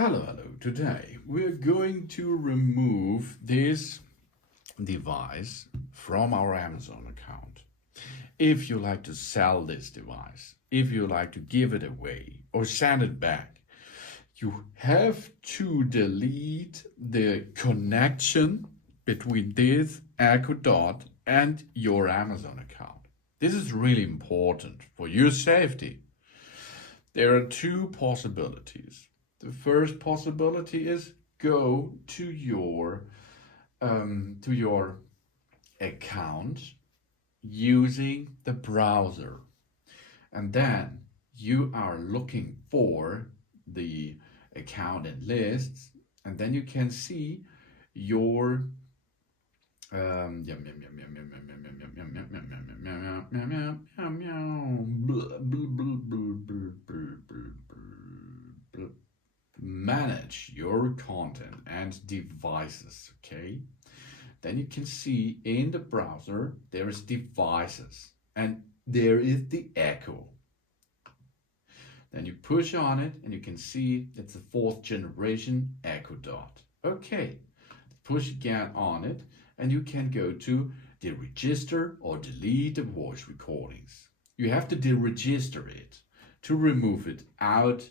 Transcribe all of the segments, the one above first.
Hello. Today we're going to remove this device from our Amazon account. If you like to sell this device, if you like to give it away or send it back, you have to delete the connection between this Echo Dot and your Amazon account. This is really important for your safety. There are two possibilities. The first possibility is go to your account using the browser, and then you are looking for the account and lists, and then you can see your manage your content and devices. Okay, then you can see in the browser there is devices and there is the Echo. Then you push on it and you can see it's the 4th generation Echo Dot. Okay, push again on it and you can go to deregister or delete the voice recordings. You have to deregister it to remove it out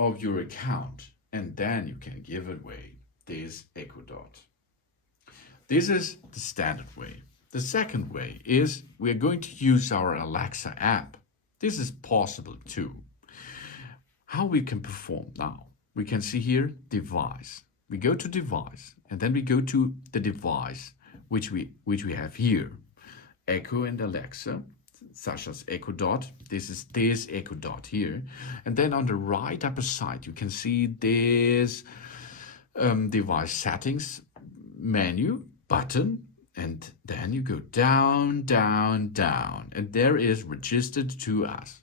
of your account, and then you can give away this Echo Dot. This is the standard way. The second way is we're going to use our Alexa app. This is possible too. How we can perform now? We can see here device. We go to device and then we go to the device which we have here. Echo and Alexa, such as Echo Dot. This is this Echo Dot here. And then on the right upper side, you can see this device settings menu button. And then you go down, down, down. And there is registered to us.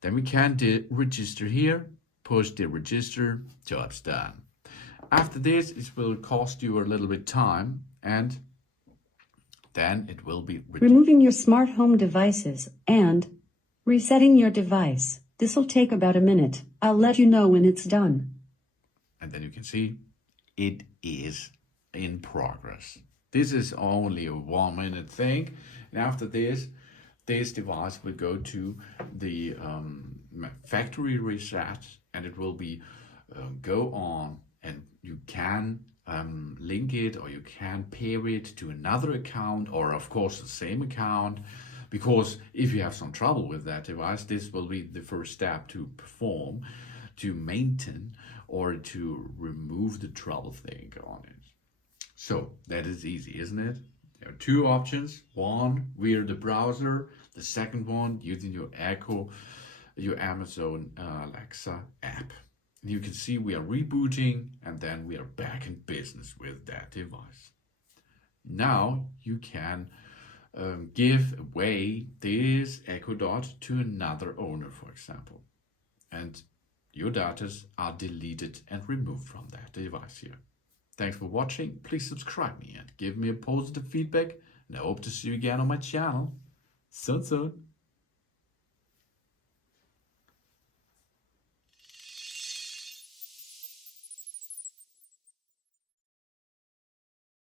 Then we can register here, push the register, job's done. After this, it will cost you a little bit time, and then it will be removing your smart home devices and resetting your device. This will take about a minute. I'll let you know when it's done. And then you can see it is in progress. This is only a 1-minute thing. And after this device will go to the factory reset, and it will be go on, and you can link it, or you can pair it to another account, or of course the same account, because if you have some trouble with that device, this will be the first step to perform, to maintain, or to remove the trouble thing on it. So that is easy, isn't it? There are two options. One via the browser, the second one using your Echo, your Amazon Alexa app. You can see we are rebooting, and then we are back in business with that device. Now you can give away this Echo Dot to another owner, for example. And your data are deleted and removed from that device here. Thanks for watching. Please subscribe me and give me a positive feedback. And I hope to see you again on my channel. Soon.